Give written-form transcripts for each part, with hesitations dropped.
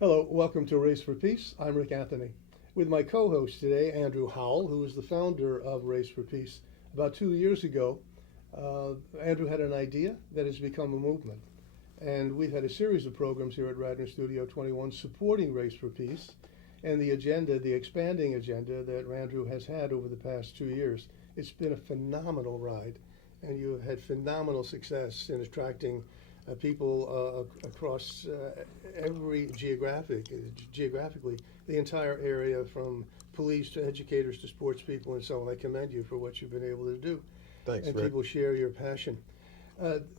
Hello, welcome to Race for Peace. I'm Rick Anthony. With my co host today, Andrew Howell, who is the founder of Race for Peace. About 2 years ago, Andrew had an idea that has become a movement. And we've had a series of programs here at Radnor Studio 21 supporting Race for Peace and the agenda, the expanding agenda that Andrew has had over the past 2 years. It's been a phenomenal ride, and you have had phenomenal success in attracting people across every geographically, the entire area from police to educators to sports people and so on. I commend you for what you've been able to do. Thanks, and Rick. people share your passion.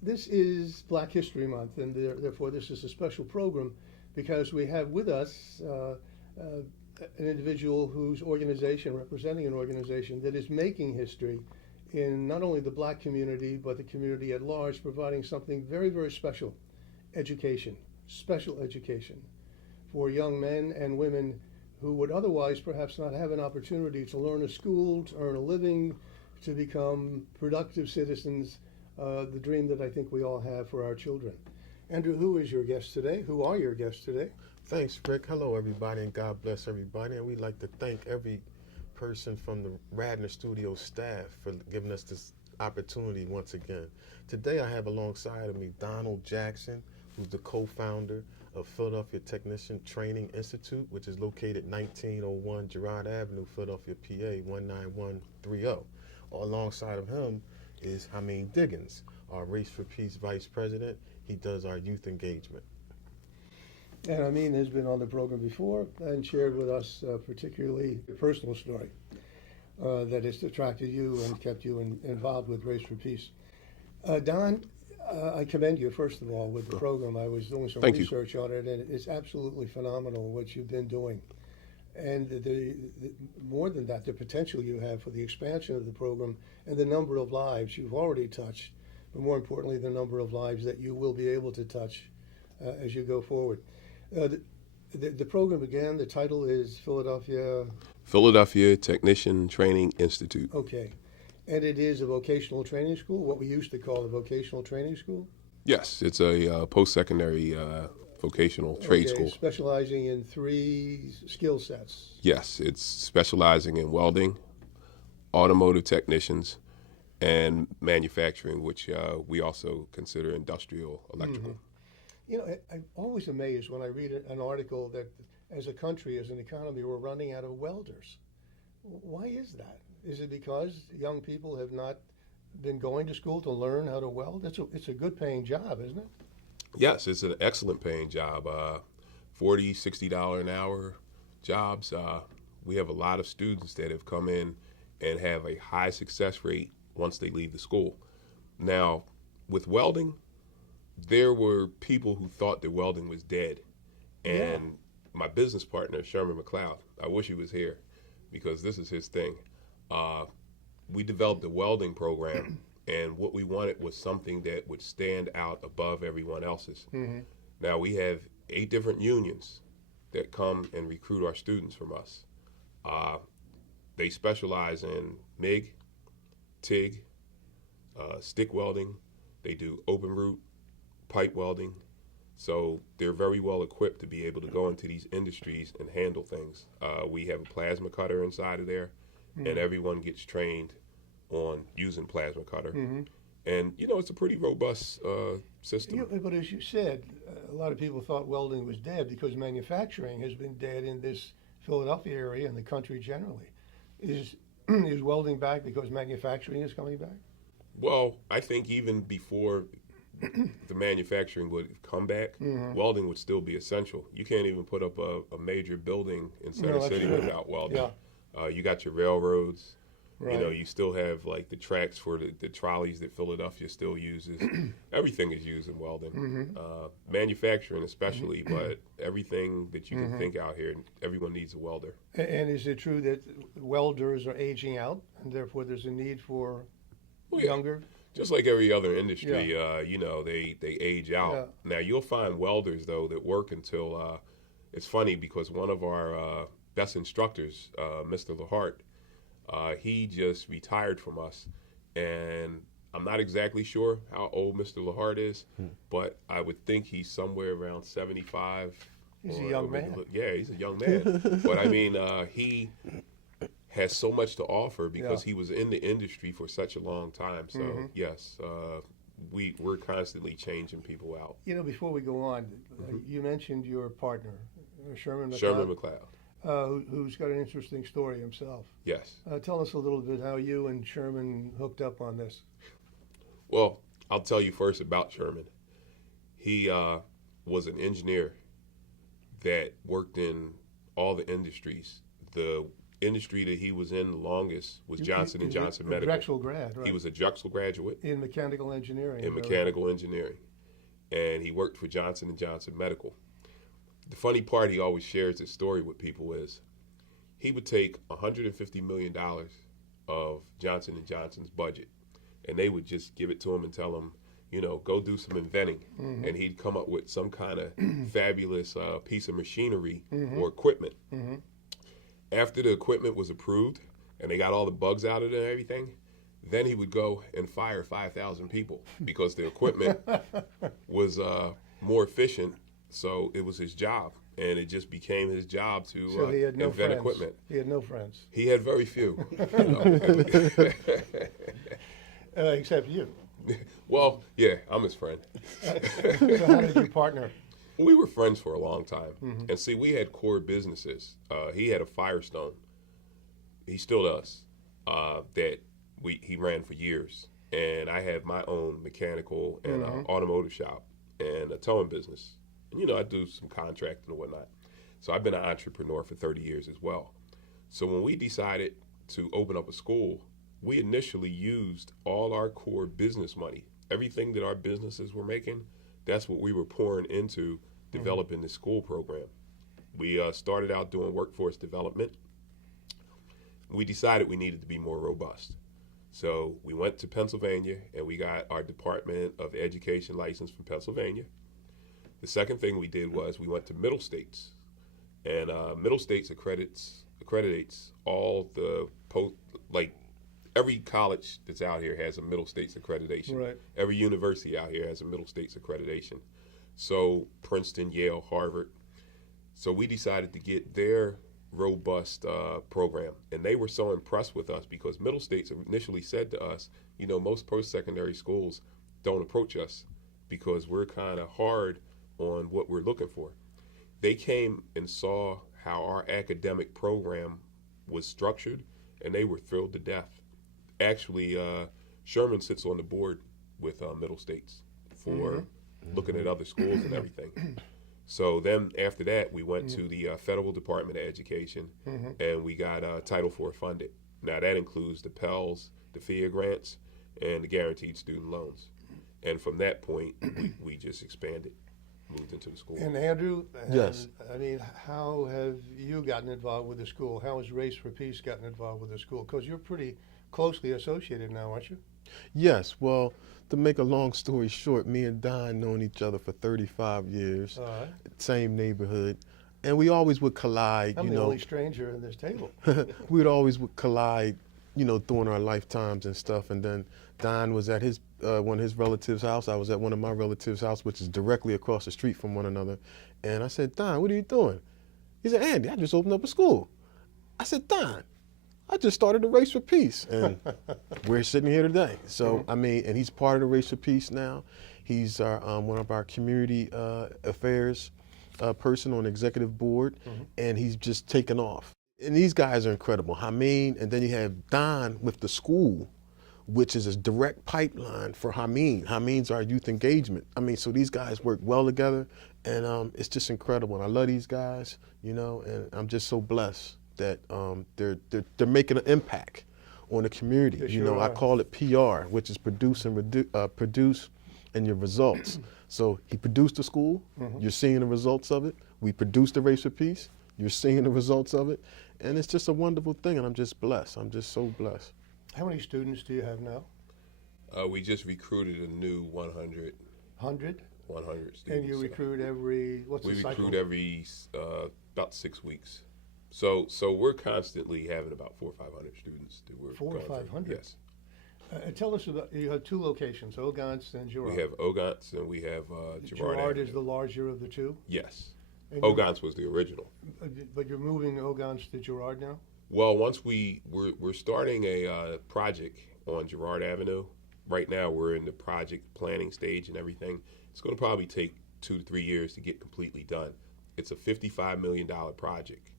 This is Black History Month, and therefore this is a special program because we have with us an individual whose organization, representing an organization that is making history in not only the black community, but the community at large, providing something very, very special, education, special education for young men and women who would otherwise perhaps not have an opportunity to learn a school, to earn a living, to become productive citizens, the dream that I think we all have for our children. Andrew, who is your guest today? Who are your guests today? Thanks, Rick. Hello, everybody, and God bless everybody. And we'd like to thank every person from the Radnor Studio staff for giving us this opportunity once again. Today I have alongside of me Donald Jackson, who's the co-founder of Philadelphia Technician Training Institute, which is located 1901 Girard Avenue, Philadelphia, PA 19130. Alongside of him is Hameen Diggins, our Race for Peace Vice President. He does our youth engagement. And Hameen has been on the program before and shared with us particularly a personal story that has attracted you and kept you involved with Race for Peace. Don, I commend you, first of all, with the program. I was doing some research on it, and it's absolutely phenomenal what you've been doing. And more than that, the potential you have for the expansion of the program and the number of lives you've already touched, but more importantly, the number of lives that you will be able to touch as you go forward. The program began, the title is Philadelphia Technician Training Institute. Okay. And it is a vocational training school, what we used to call a vocational training school? Yes, it's a post-secondary vocational trade school. Specializing in 3 skill sets. Yes, it's specializing in welding, automotive technicians, and manufacturing, which we also consider industrial electrical. Mm-hmm. You know, I'm always amazed when I read an article that as a country, as an economy, we're running out of welders. Why is that? Is it because young people have not been going to school to learn how to weld? It's a good paying job, isn't it? Yes, it's an excellent paying job. $40, $60 an hour jobs. We have a lot of students that have come in and have a high success rate once they leave the school. Now, with welding, there were people who thought that welding was dead. And my business partner, Sherman McLeod, I wish he was here because this is his thing. We developed a welding program, and what we wanted was something that would stand out above everyone else's. Mm-hmm. Now, we have 8 different unions that come and recruit our students from us. They specialize in MIG, TIG, stick welding. They do open root, pipe welding. So they're very well equipped to be able to go into these industries and handle things. We have a plasma cutter inside of there, and everyone gets trained on using plasma cutter. Mm-hmm. And, you know, it's a pretty robust system. But as you said, a lot of people thought welding was dead because manufacturing has been dead in this Philadelphia area and the country generally. Is welding back because manufacturing is coming back? Well, I think even before the manufacturing would come back, welding would still be essential. You can't even put up a major building in Center City without welding. Yeah. You got your railroads. Right. You know, you still have like the tracks for the trolleys that Philadelphia still uses. Everything is used in welding. Mm-hmm. Manufacturing especially, but everything that you can think out here, everyone needs a welder. And is it true that welders are aging out and therefore there's a need for younger? Just like every other industry, you know, they age out. Yeah. Now, you'll find welders, though, that work until, it's funny because one of our best instructors, Mr. LaHart, he just retired from us. And I'm not exactly sure how old Mr. LaHart is, but I would think he's somewhere around 75 He's a young man. Yeah, he's a young man. But I mean, he has so much to offer because he was in the industry for such a long time. So yes, we're constantly changing people out. You know, before we go on, you mentioned your partner, Sherman McLeod. Sherman McLeod. Who's got an interesting story himself. Yes. Tell us a little bit how you and Sherman hooked up on this. Well, I'll tell you first about Sherman. He was an engineer that worked in all the industries. The industry that he was in the longest was Johnson & Johnson Medical. Drexel grad, right? He was a Drexel graduate. In mechanical engineering. In mechanical engineering. And he worked for Johnson & Johnson Medical. The funny part he always shares his story with people is he would take $150 million of Johnson & Johnson's budget, and they would just give it to him and tell him, you know, go do some inventing. And he'd come up with some kind of fabulous piece of machinery or equipment. After the equipment was approved and they got all the bugs out of it and everything, then he would go and fire 5,000 people because the equipment was more efficient. So it was his job, and it just became his job to he had no invent friends. equipment. He had no friends. He had very few. Except you. Well, yeah, I'm his friend. So how did you partner? We were friends for a long time. And see, we had core businesses. He had a Firestone. He still does. That he ran for years. And I have my own mechanical and automotive shop and a towing business. And, you know, I do some contracting and whatnot. So I've been an entrepreneur for 30 years as well. So when we decided to open up a school, we initially used all our core business money. Everything that our businesses were making, that's what we were pouring into developing the school program. We started out doing workforce development. We decided we needed to be more robust. So we went to Pennsylvania and we got our Department of Education license from Pennsylvania. The second thing we did was we went to Middle States. And Middle States accreditates all the every college that's out here has a Middle States accreditation. Right. Every university out here has a Middle States accreditation. So Princeton, Yale, Harvard. So we decided to get their robust program. And they were so impressed with us because Middle States initially said to us, you know, most post-secondary schools don't approach us because we're kind of hard on what we're looking for. They came and saw how our academic program was structured, and they were thrilled to death. Actually, Sherman sits on the board with Middle States for looking at other schools and everything. So then after that, we went to the Federal Department of Education, and we got Title IV funded. Now that includes the Pels, the FIA grants, and the guaranteed student loans. And from that point, we just expanded, moved into the school. And Andrew, Yes. I mean, how have you gotten involved with the school? How has Race for Peace gotten involved with the school? Because you're pretty closely associated now, aren't you? Yes, well, to make a long story short, me and Don known each other for 35 years, same neighborhood, and we always would collide, I'm the only stranger in this table. we would collide, you know, during our lifetimes and stuff, and then Don was at his one of his relatives' house, I was at one of my relatives' house, which is directly across the street from one another, and I said, Don, what are you doing? He said, Andy, I just opened up a school. I said, Don, I just started the Race for Peace, and we're sitting here today. So, I mean, and he's part of the Race for Peace now. He's our, one of our community affairs person on the executive board, and he's just taken off. And these guys are incredible. Hameen, and then you have Don with the school, which is a direct pipeline for Hameen. Hameen's our youth engagement. I mean, so these guys work well together, and it's just incredible. And I love these guys, you know, and I'm just so blessed that they're making an impact on the community. They you sure know, are. I call it PR, which is produce and your results. So he produced the school. You're seeing the results of it. We produced the Race for Peace. You're seeing the results of it, and it's just a wonderful thing. And I'm just blessed. I'm just so blessed. How many students do you have now? We just recruited a new 100 100? students. And you recruit every, what's We the cycle? recruit every about 6 weeks. So we're constantly having about 400 or 500 students that we're 400 or going through. 500? Yes. Tell us about, you have two locations, Ogans and Girard. We have Ogans and we have Girard. Girard is Avenue. the larger of the two? Yes. And Ogons was the original. but you're moving Ogons to Girard now? Well, once we're starting a project on Girard Avenue. Right now, we're in the project planning stage and everything. It's going to probably take 2 to 3 years to get completely done. It's a $55 million project.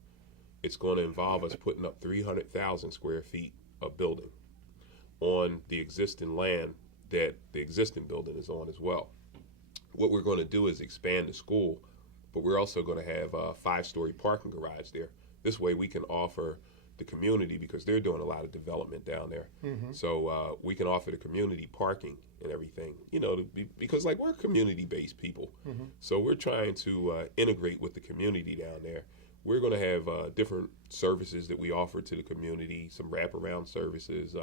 It's going to involve us putting up 300,000 square feet of building on the existing land that the existing building is on as well. What we're going to do is expand the school, but we're also going to have a 5-story parking garage there. This way we can offer the community, because they're doing a lot of development down there. So we can offer the community parking and everything, because like we're community-based people. So we're trying to integrate with the community down there. We're going to have different services that we offer to the community, some wraparound services,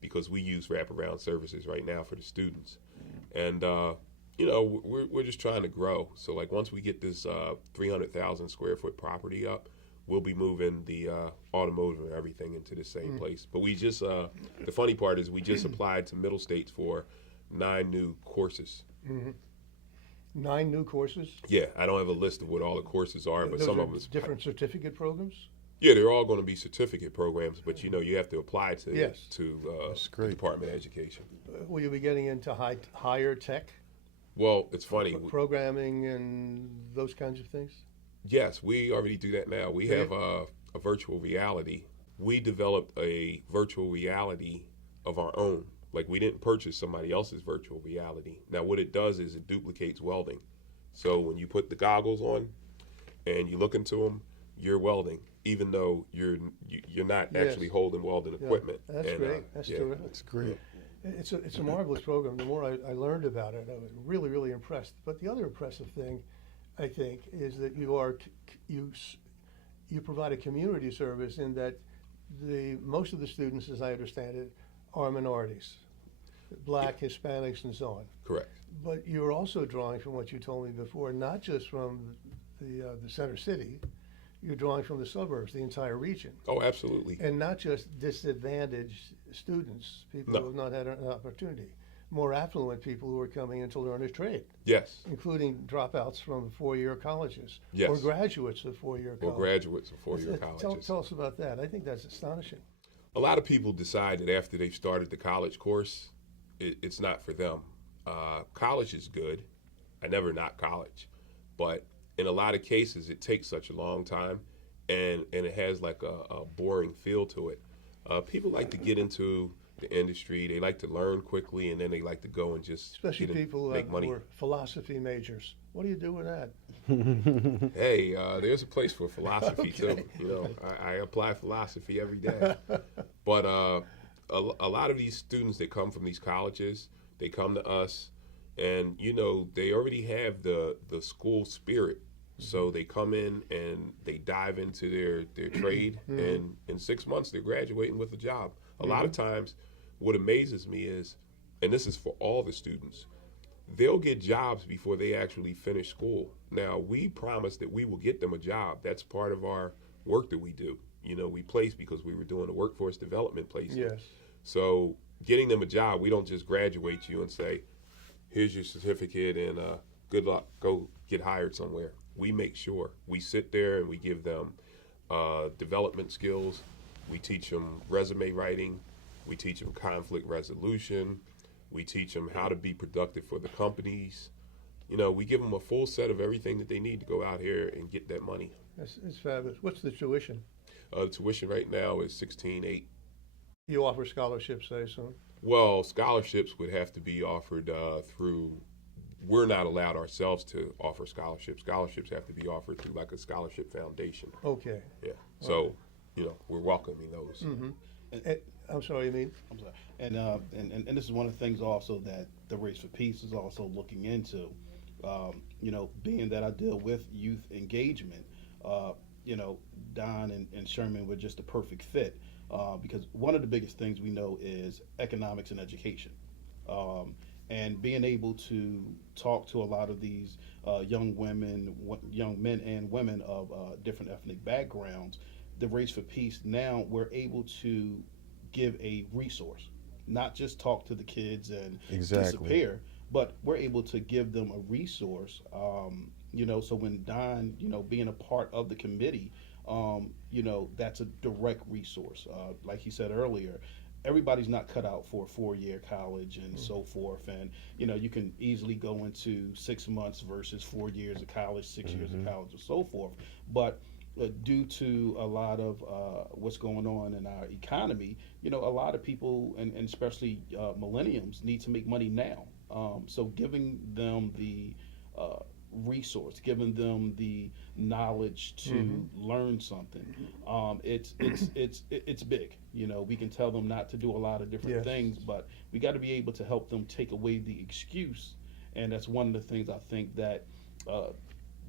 because we use wraparound services right now for the students. And, we're just trying to grow. So like once we get this 300,000 square foot property up, we'll be moving the automotive and everything into the same place. But we just, the funny part is we just applied to Middle States for 9 new courses. 9 new courses? Yeah, I don't have a list of what all the courses are, but Those some are of them. different certificate programs? Yeah, they're all going to be certificate programs, but you have to apply to Yes. the Department of Education. Will you be getting into higher tech? Well, it's funny. Programming and those kinds of things? Yes, we already do that now. We have a virtual reality. We developed a virtual reality of our own. Like we didn't purchase somebody else's virtual reality. Now what it does is it duplicates welding. So when you put the goggles on and you look into them, you're welding, even though you're not actually holding welding equipment. That's great. That's terrific. That's great. It's a marvelous program. The more I learned about it, I was really, really impressed. But the other impressive thing, I think, is that you provide a community service in that most of the students, as I understand it, are minorities, Black, Hispanics, and so on. Correct. But you're also drawing from what you told me before, not just from the center city, you're drawing from the suburbs, the entire region. Oh, absolutely. And not just disadvantaged students, people who have not had an opportunity. More affluent people who are coming in to learn a trade. Yes. Including dropouts from 4-year colleges. Yes. Or graduates of 4-year colleges. Or graduates of 4-year colleges. Tell us about that. I think that's astonishing. A lot of people decide that after they've started the college course, it's not for them. College is good. I never knock college. But in a lot of cases, it takes such a long time, and it has like a boring feel to it. People like to get into the industry. They like to learn quickly, and then they like to go and just especially people make money. Who are philosophy majors. What do you do with that? Hey, there's a place for philosophy too. I apply philosophy every day. But a lot of these students that come from these colleges, they come to us, and they already have the school spirit. So they come in and they dive into their trade, and in 6 months they're graduating with a job. A lot of times, what amazes me is, and this is for all the students, they'll get jobs before they actually finish school. Now, we promise that we will get them a job. That's part of our work that we do. We place because we were doing a workforce development placement. Yes. So getting them a job, we don't just graduate you and say, here's your certificate and good luck, go get hired somewhere. We make sure we sit there and we give them development skills. We teach them resume writing. We teach them conflict resolution. We teach them how to be productive for the companies. We give them a full set of everything that they need to go out here and get that money. It's fabulous. What's the tuition? The tuition right now is $16,800. You offer scholarships, I assume? Well, scholarships would have to be offered through. We're not allowed ourselves to offer scholarships. Scholarships have to be offered through like a scholarship foundation. Okay. Yeah. So, we're welcoming those. I'm sorry, you mean? I'm sorry. And this is one of the things also that the Race for Peace is also looking into. Being that I deal with youth engagement, Don and Sherman were just a perfect fit because one of the biggest things we know is economics and education. And being able to talk to a lot of these young men and women of different ethnic backgrounds, the Race for Peace, now we're able to give a resource, not just talk to the kids and disappear, but we're able to give them a resource So when Don, being a part of the committee, that's a direct resource. Like he said earlier, everybody's not cut out for a 4-year college and so forth. And, you can easily go into 6 months versus 4 years of college, 6 years of college, and so forth. But due to a lot of what's going on in our economy, a lot of people, and especially millennials, need to make money now. So giving them the resource, giving them the knowledge to learn something, it's big. We can tell them not to do a lot of different things, but we got to be able to help them take away the excuse, and that's one of the things I think that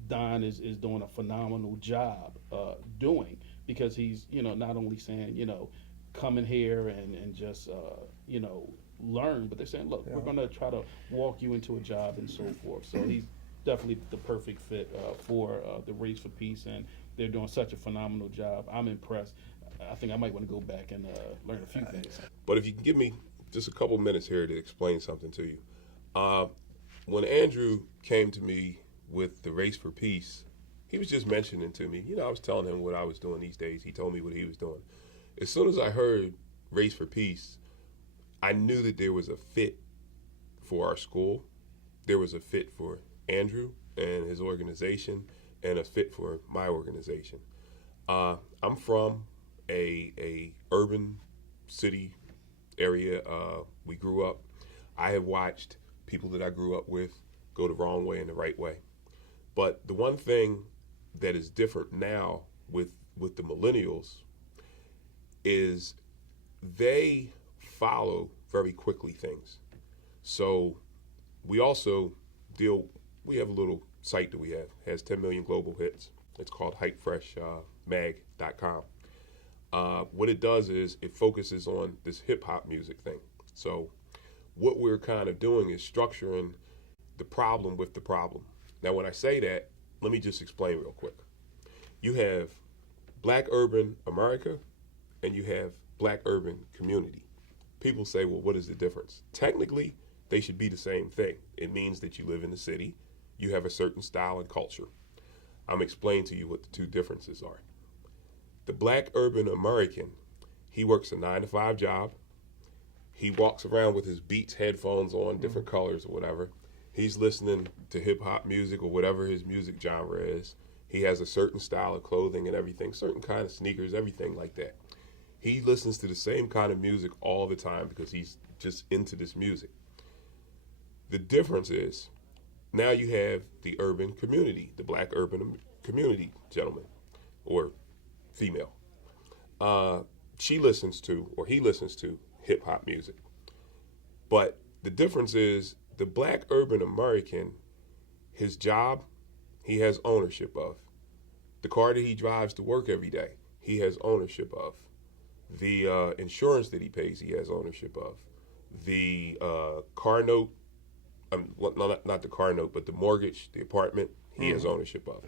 Don is doing a phenomenal job doing, because he's not only saying come in here and just learn, but they're saying, look, we're going to try to walk you into a job and so forth. So he's definitely the perfect fit for the Race for Peace, and they're doing such a phenomenal job. I'm impressed. I think I might want to go back and learn a few things. But if you can give me just a couple minutes here to explain something to you. When Andrew came to me with the Race for Peace, he was just mentioning to me, I was telling him what I was doing these days. He told me what he was doing. As soon as I heard Race for Peace, I knew that there was a fit for our school. There was a fit for Andrew and his organization, and a fit for my organization. I'm from a urban city area. We grew up. I have watched people that I grew up with go the wrong way and the right way. But the one thing that is different now with the millennials is they follow very quickly things. So we also we have a little site that we have, has 10 million global hits. It's called hypefreshmag.com. What it does is it focuses on this hip hop music thing. So what we're kind of doing is structuring the problem with the problem. Now, when I say that, let me just explain real quick. You have Black urban America and you have Black urban community. People say, well, what is the difference? Technically, they should be the same thing. It means that you live in the city, you have a certain style and culture. I'm explaining to you what the two differences are. The Black urban American, he works a 9-to-5 job. He walks around with his Beats headphones on, different colors or whatever. He's listening to hip hop music or whatever his music genre is. He has a certain style of clothing and everything, certain kind of sneakers, everything like that. He listens to the same kind of music all the time because he's just into this music. The difference is now you have the urban community, the Black urban community gentleman or female. She listens to, or he listens to, hip hop music. But the difference is the Black urban American, his job, he has ownership of. The car that he drives to work every day, he has ownership of. The insurance that he pays, he has ownership of. The car note, not the car note, but the mortgage, the apartment, he has ownership of.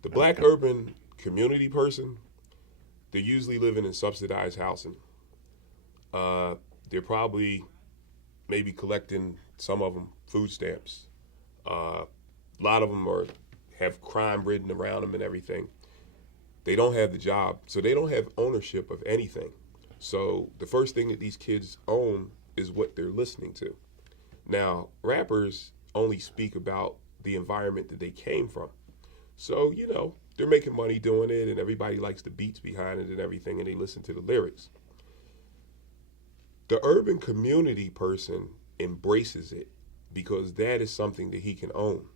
The Black urban community person, they're usually living in subsidized housing. They're probably maybe collecting, some of them, food stamps. A lot of them have crime ridden around them and everything. They don't have the job, so they don't have ownership of anything. So the first thing that these kids own is what they're listening to. Now, rappers only speak about the environment that they came from. So, they're making money doing it, and everybody likes the beats behind it and everything, and they listen to the lyrics. The urban community person embraces it because that is something that he can own.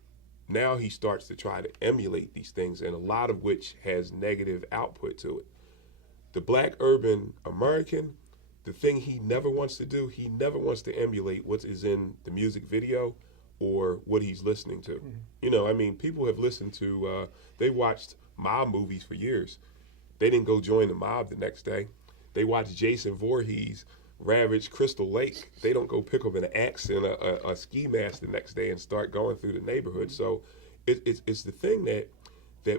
Now he starts to try to emulate these things, and a lot of which has negative output to it. The Black urban American, the thing he never wants to do, he never wants to emulate what is in the music video or what he's listening to. People have listened to, they watched mob movies for years. They didn't go join the mob the next day. They watched Jason Voorhees ravage Crystal Lake. They don't go pick up an axe and a ski mask the next day and start going through the neighborhood. So it's the thing that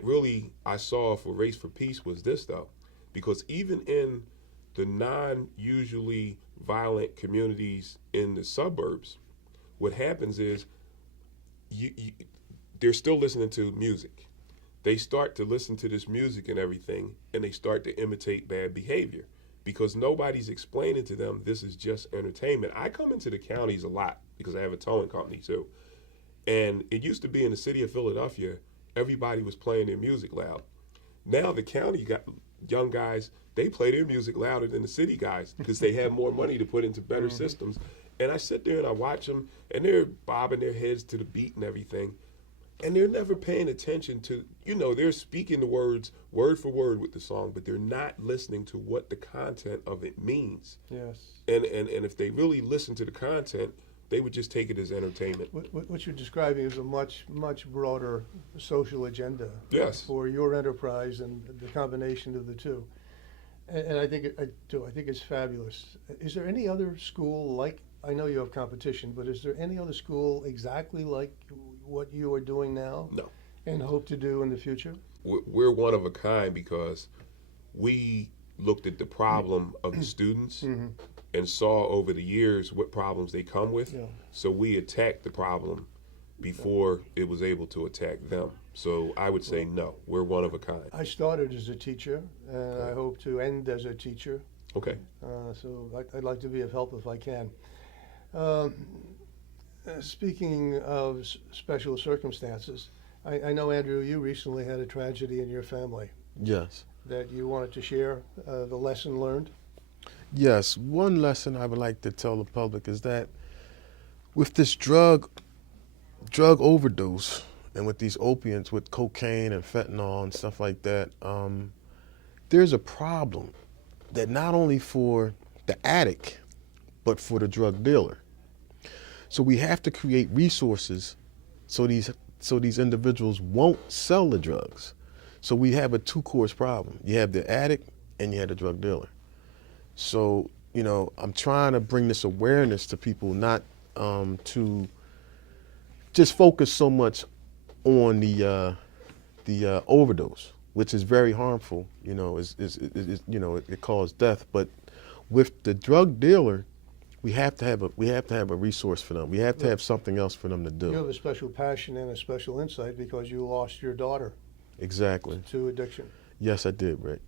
really I saw for Race for Peace was this, though, because even in the non-usually violent communities in the suburbs, what happens is they're still listening to music. They start to listen to this music and everything, and they start to imitate bad behavior because nobody's explaining to them this is just entertainment. I come into the counties a lot because I have a towing company too. And it used to be in the city of Philadelphia, everybody was playing their music loud. Now the county got young guys, they play their music louder than the city guys because they have more money to put into better systems. And I sit there and I watch them, and they're bobbing their heads to the beat and everything. And they're never paying attention to, they're speaking the words word for word with the song, but they're not listening to what the content of it means. Yes. And if they really listen to the content, they would just take it as entertainment. What you're describing is a much, much broader social agenda. Yes. For your enterprise and the combination of the two. And I think it's fabulous. Is there any other school like, I know you have competition, but is there any other school exactly like what you are doing now? No. And hope to do in the future? We're one of a kind because we looked at the problem of the students and saw over the years what problems they come with. Yeah. So we attacked the problem before it was able to attack them. So I would say no, we're one of a kind. I started as a teacher, and I hope to end as a teacher. Okay. So I'd like to be of help if I can. Speaking of special circumstances, I know, Andrew, you recently had a tragedy in your family Yes. that you wanted to share, the lesson learned. Yes. One lesson I would like to tell the public is that with this drug overdose and with these opiates, with cocaine and fentanyl and stuff like that, there's a problem that not only for the addict, but for the drug dealer. So we have to create resources so these individuals won't sell the drugs. So we have a two-course problem. You have the addict and you have the drug dealer. So, I'm trying to bring this awareness to people, not to just focus so much on the overdose, which is very harmful. It causes death. But with the drug dealer, we have to have a resource for them. We have to have something else for them to do. You have a special passion and a special insight because you lost your daughter. Exactly. To addiction. Yes, I did, Rick.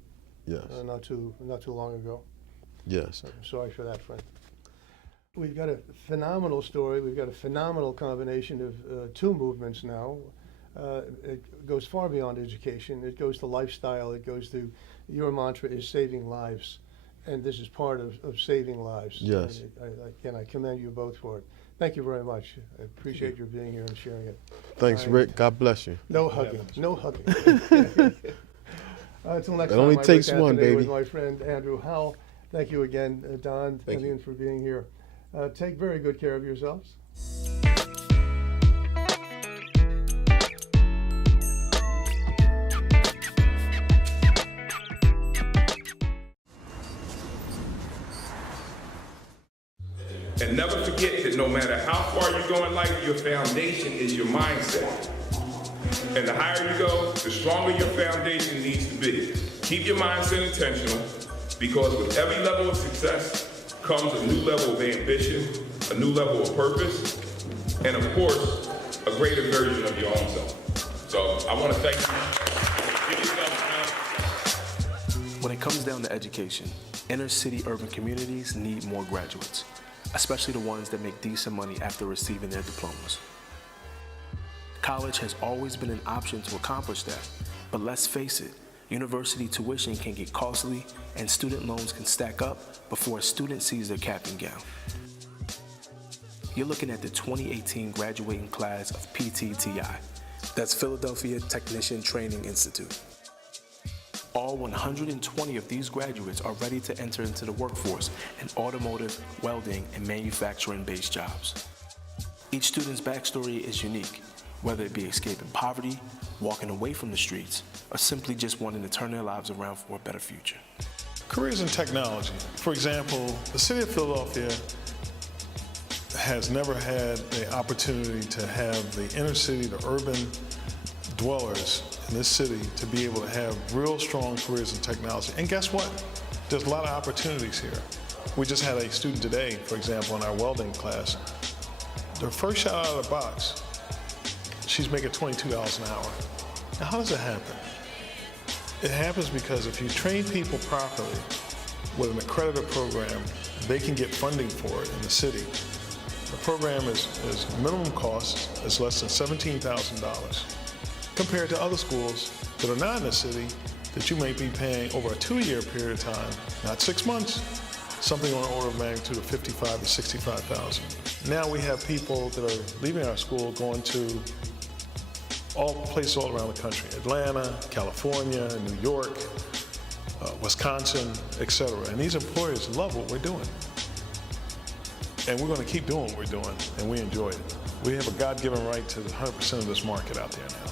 Yes. Not too long ago. Yes. I'm sorry for that, friend. We've got a phenomenal story. We've got a phenomenal combination of two movements now. It goes far beyond education. It goes to lifestyle. It goes to, your mantra is saving lives. And this is part of saving lives. Yes. I commend you both for it. Thank you very much. I appreciate your being here and sharing it. Thanks, Rick. God bless you. No hugging. No hugging. Until next It time, only I'm takes Rick one, Anthony baby. with my friend Andrew Howell. Thank you again, Don, Thank you. Hameen, for being here. Take very good care of yourselves. And never forget that no matter how far you go in life, your foundation is your mindset. And the higher you go, the stronger your foundation needs to be. Keep your mindset intentional, because with every level of success comes a new level of ambition, a new level of purpose, and of course, a greater version of your own self. So I want to thank you. Give yourself time. When it comes down to education, inner city urban communities need more graduates, especially the ones that make decent money after receiving their diplomas. College has always been an option to accomplish that, but let's face it, university tuition can get costly and student loans can stack up before a student sees their cap and gown. You're looking at the 2018 graduating class of PTTI. That's Philadelphia Technician Training Institute. All 120 of these graduates are ready to enter into the workforce in automotive, welding, and manufacturing-based jobs. Each student's backstory is unique, whether it be escaping poverty, walking away from the streets, or simply just wanting to turn their lives around for a better future. Careers in technology. For example, the city of Philadelphia has never had the opportunity to have the inner city, the urban dwellers in this city to be able to have real strong careers in technology. And guess what? There's a lot of opportunities here. We just had a student today, for example, in our welding class. Their first shot out of the box, she's making $22 an hour. Now, how does that happen? It happens because if you train people properly with an accredited program, they can get funding for it in the city. The program is minimum cost, is less than $17,000, compared to other schools that are not in the city that you may be paying over a 2-year period of time, not 6 months, something on the order of magnitude of $55,000 to $65,000. Now we have people that are leaving our school going to places all around the country, Atlanta, California, New York, Wisconsin, etc. And these employers love what we're doing. And we're going to keep doing what we're doing, and we enjoy it. We have a God-given right to 100% of this market out there now.